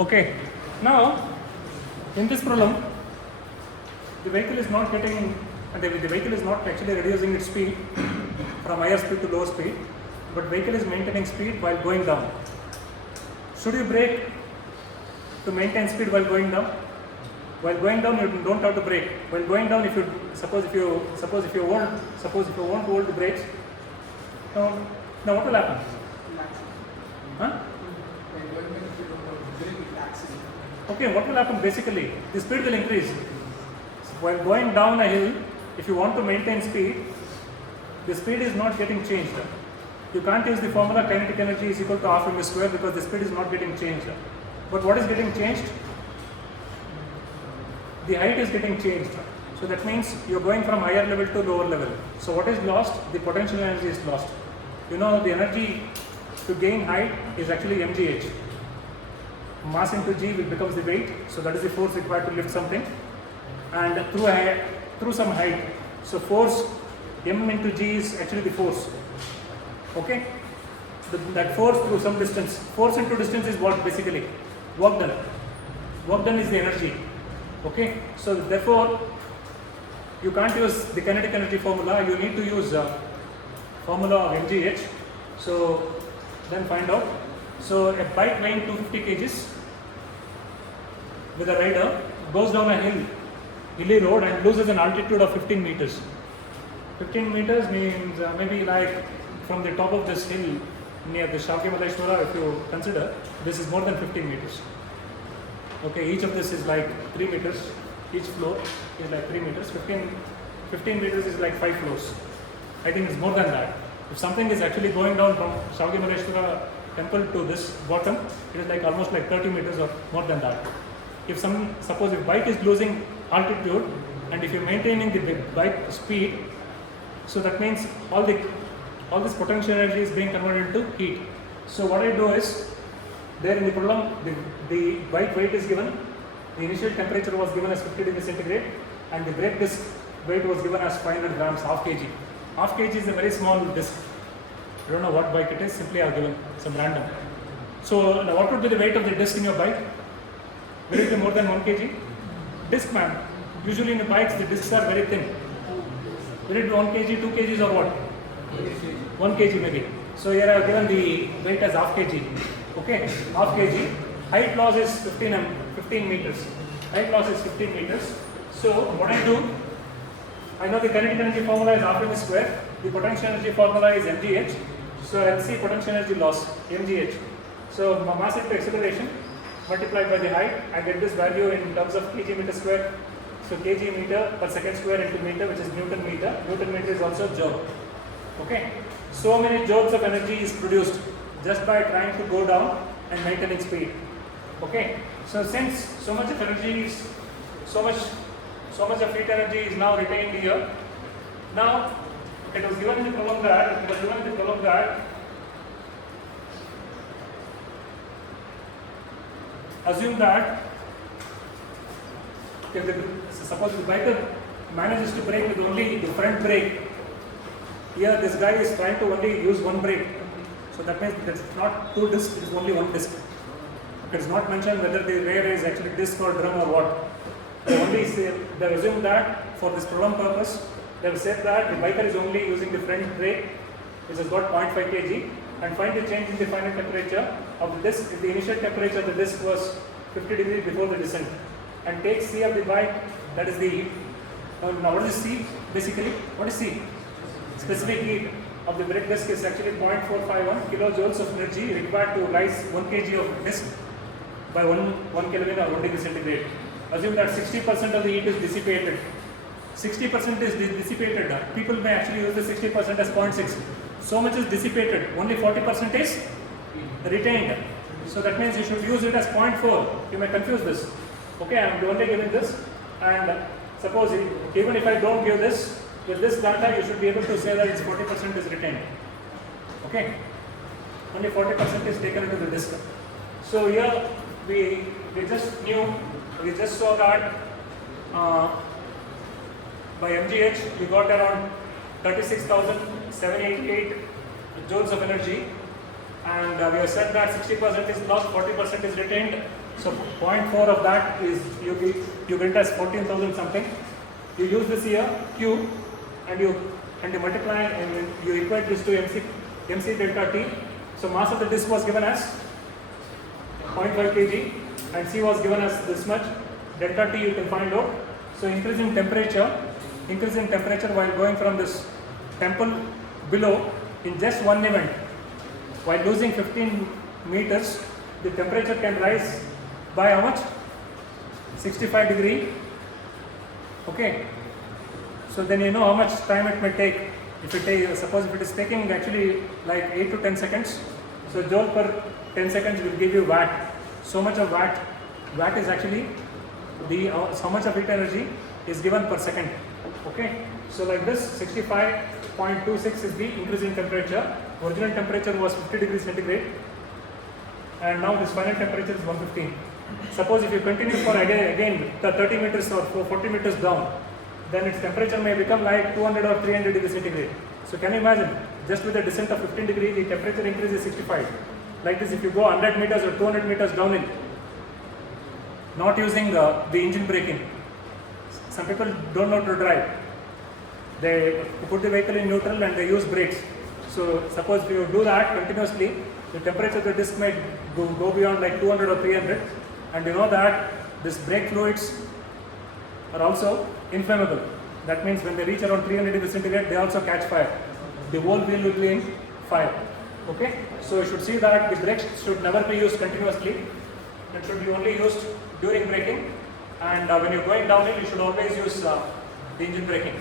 Okay, now in this problem, the vehicle is not getting, the vehicle is not actually reducing its speed from higher speed to lower speed, but vehicle is maintaining speed while going down. Should you brake to maintain speed while going down? While going down, you don't have to brake. While going down, if you want to hold the brakes, now what will happen? Huh? Okay, what will happen basically? The speed will increase. So while going down a hill, if you want to maintain speed, the speed is not getting changed. You can't use the formula kinetic energy is equal to half mv square because the speed is not getting changed. But what is getting changed? The height is getting changed. So that means you're going from higher level to lower level. So what is lost? The potential energy is lost. You know, the energy to gain height is actually mgh. Mass into g which becomes the weight. So that is the force required to lift something. And through some height. So force m into g is actually the force. Okay? That force through some distance. Force into distance is what basically? Work done. Work done is the energy. Okay? So therefore, you can't use the kinetic energy formula. You need to use formula of mgh. So then find out. So a bike weighing 250 kgs with a rider goes down a hilly road and loses an altitude of 15 meters. 15 meters means maybe like from the top of this hill near the Shavki Maleshwara, if you consider, this is more than 15 meters. Okay, each of this is like 3 meters, each floor is like 3 meters, 15 meters is like 5 floors. I think it's more than that. If something is actually going down from Shavki Maleshwara temple to this bottom, it is like almost like 30 meters or more than that. Suppose if bike is losing altitude and if you're maintaining the bike speed, so that means all this potential energy is being converted into heat. So what I do is, there in the problem, the bike weight is given, the initial temperature was given as 50 degrees centigrade, and the brake disc weight was given as 500 grams, half kg. Half kg is a very small disc. I don't know what bike it is, simply I have given some random. So now what would be the weight of the disc in your bike? Will it be more than 1 kg? Disc, man. Usually in the bikes, the discs are very thin. Will it be 1 kg, 2 kgs or what? 1 kg maybe. So here I have given the weight as half kg. Okay, half kg. Height loss is 15 meters. Height loss is 15 meters. So what I do, I know the kinetic energy formula is half mv square. The potential energy formula is mgh. So I'll see potential energy loss, mgh. So mass into acceleration multiplied by the height, I get this value in terms of kg meter square. So kg meter per second square into meter, which is Newton meter. Newton meter is also joule. Okay. So many joules of energy is produced just by trying to go down and maintaining speed. Okay. So since so much of energy is so much of heat energy is now retained here. Now it was given in the problem that assume that suppose the biker manages to brake with only the front brake. Here this guy is trying to only use one brake. So that means it's not two discs, it is only one disc. It is not mentioned whether the rear is actually disc or drum or what. They assume that for this problem purpose, they have said that the biker is only using the front brake, which has got 0.5 kg, and find the change in the final temperature of the disc. If the initial temperature of the disc was 50 degrees before the descent, and take C of the bike, that is the heat. Now what is C basically? What is C? Specific heat of the brake disc is actually 0.451 kilojoules of energy required to rise 1 kg of disc by 1 Kelvin or 1 degree centigrade. Assume that 60% of the heat is dissipated. 60% is dissipated. People may actually use the 60% as 0.6. So much is dissipated. Only 40% is retained. So that means you should use it as 0.4. You may confuse this. Okay, I am only giving this. And suppose even if I don't give this, with this data you should be able to say that it's 40% is retained. Okay, only 40% is taken into the disc. So here we just saw that by mgh we got around 36,788 joules of energy, and we have said that 60% is lost, 40% is retained. So 0.4 of that is you get it as 14,000 something. You use this here Q and you multiply and you equate this to mc delta T. So mass of the disk was given as 0.5 kg and C was given as this much. Delta T you can find out. So increasing temperature while going from this temple below in just one event, while losing 15 meters, the temperature can rise by how much? 65 degree. Okay. So then you know how much time it may take. If it takes, suppose if it is taking actually like 8 to 10 seconds, so joule per 10 seconds will give you watt. So much of watt is actually the how much of heat energy is given per second. Okay. So like this 65.26 is the increasing temperature. Original temperature was 50 degrees centigrade and now this final temperature is 115. Suppose if you continue for again the 30 meters or 40 meters down, then its temperature may become like 200 or 300 degrees centigrade. So can you imagine, just with a descent of 15 degrees, the temperature increase is 65. Like this, if you go 100 meters or 200 meters downhill, not using the engine braking. Some people don't know to drive. They put the vehicle in neutral and they use brakes. So suppose if you do that continuously, the temperature of the disc might go beyond like 200 or 300. And you know that these brake fluids are also inflammable. That means when they reach around 300 degrees centigrade, they also catch fire. The whole wheel will be in fire. Okay? So you should see that the brakes should never be used continuously. It should be only used during braking. And when you're going downhill, you should always use the engine braking.